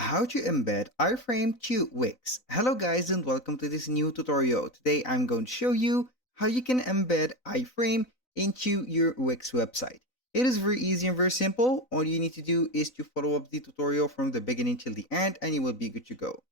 How to embed iframe to Wix. Hello guys and welcome to this new tutorial. Today I'm going to show you how you can embed iframe into your Wix website. It is very easy and very simple. All you need to do is to follow up the tutorial from the beginning till the end and you will be good to go.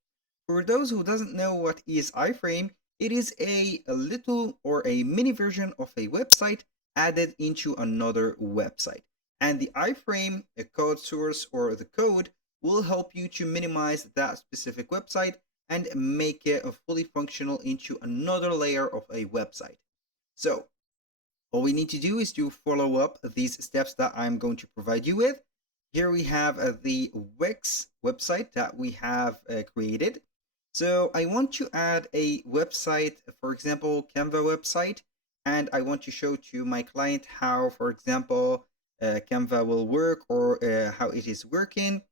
For those who doesn't know what is iframe, it is a little or a mini version of a website added into another website. And the iframe, a code source or the code, will help you to minimize that specific website and make it fully functional into another layer of a website. So all we need to do is to follow up these steps that I'm going to provide you with. Here we have the Wix website that we have created. So I want to add a website, for example, Canva website, and I want to show to my client how, for example, Canva will work or how it is working.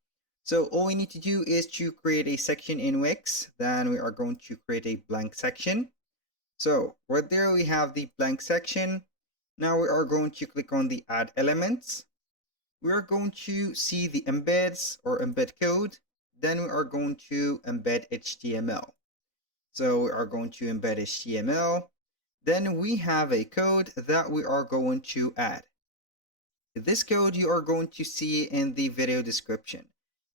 So all we need to do is to create a section in Wix. Then we are going to create a blank section. So right there we have the blank section. Now we are going to click on the add elements. We are going to see the embeds or embed code. Then we are going to embed HTML. So we are going to embed HTML. Then we have a code that we are going to add. This code you are going to see in the video description.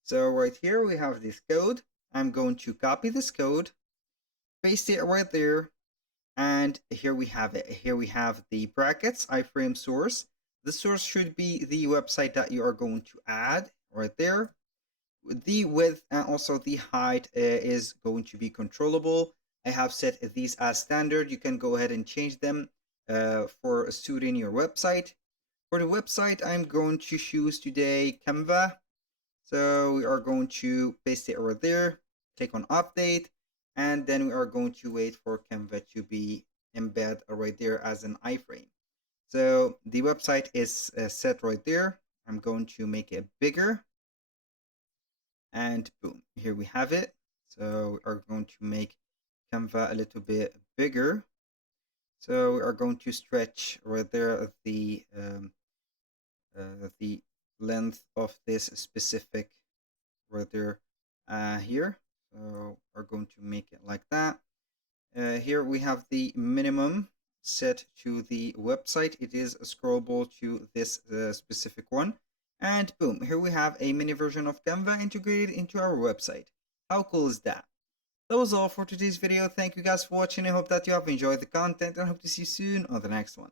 So right here we have this code. I'm going to copy this code, paste it right there, and here we have it. Here we have the brackets, iframe source. The source should be the website that you are going to add right there. The width and also the height is going to be controllable. I have set these as standard. You can go ahead and change them for suiting your website. For the website, I'm going to choose today Canva. So we are going to paste it over there, click on update, and then we are going to wait for Canva to be embedded right there as an iframe. So the website is set right there. I'm going to make it bigger, and boom, here we have it. So we are going to make Canva a little bit bigger. So we are going to stretch right there the length of this specific right there here. So we're going to make it like that. Here we have the minimum set to the website. It is scrollable to this specific one. And boom, here we have a mini version of Canva integrated into our website. How cool is that? That was all for today's video. Thank you guys for watching. I hope that you have enjoyed the content and hope to see you soon on the next one.